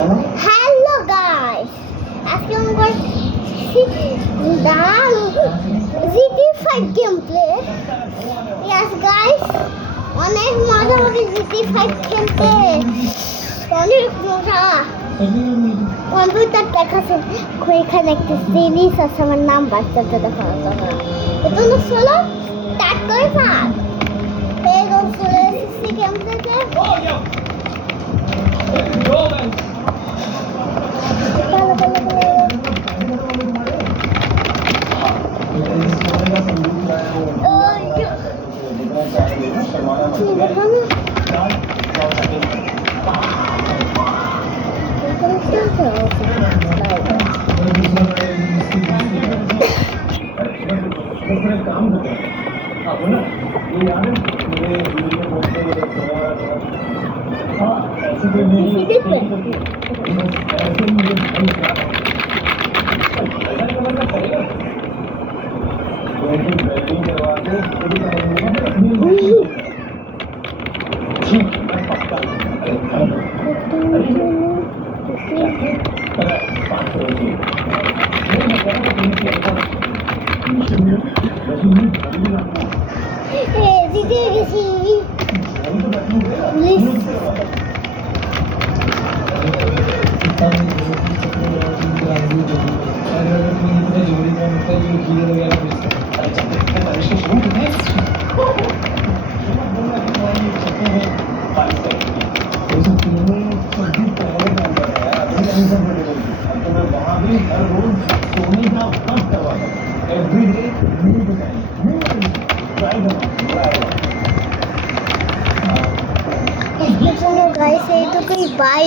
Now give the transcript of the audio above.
Hello guys, আজকে আমরা GT5 gameplay. Yes guys, অনেক মজা হবে GT5 খেলতে, অনেক মজা। কম্পিউটার দেখাচ্ছে এখানে একটা সিরিজ আছে, আমার নাম বাচ্চাতে দেখা যাবে। এটা হলো চলো স্টার্ট করে থাক। এই চলে এসেছি গেমপ্লেতে। काम होता है अब ना ये याद है मेरे वीडियो बोलते हुए हाँ ऐसे कोई नहीं ऐसे मुझे ऐसा करना पड़ेगा लेकिन बैटिंग करवा के पूरी करेंगे ठीक मैं पक्का জিতে গেছি। Every day, new design, new try them, try them. Guys, এইটুকুই বাই।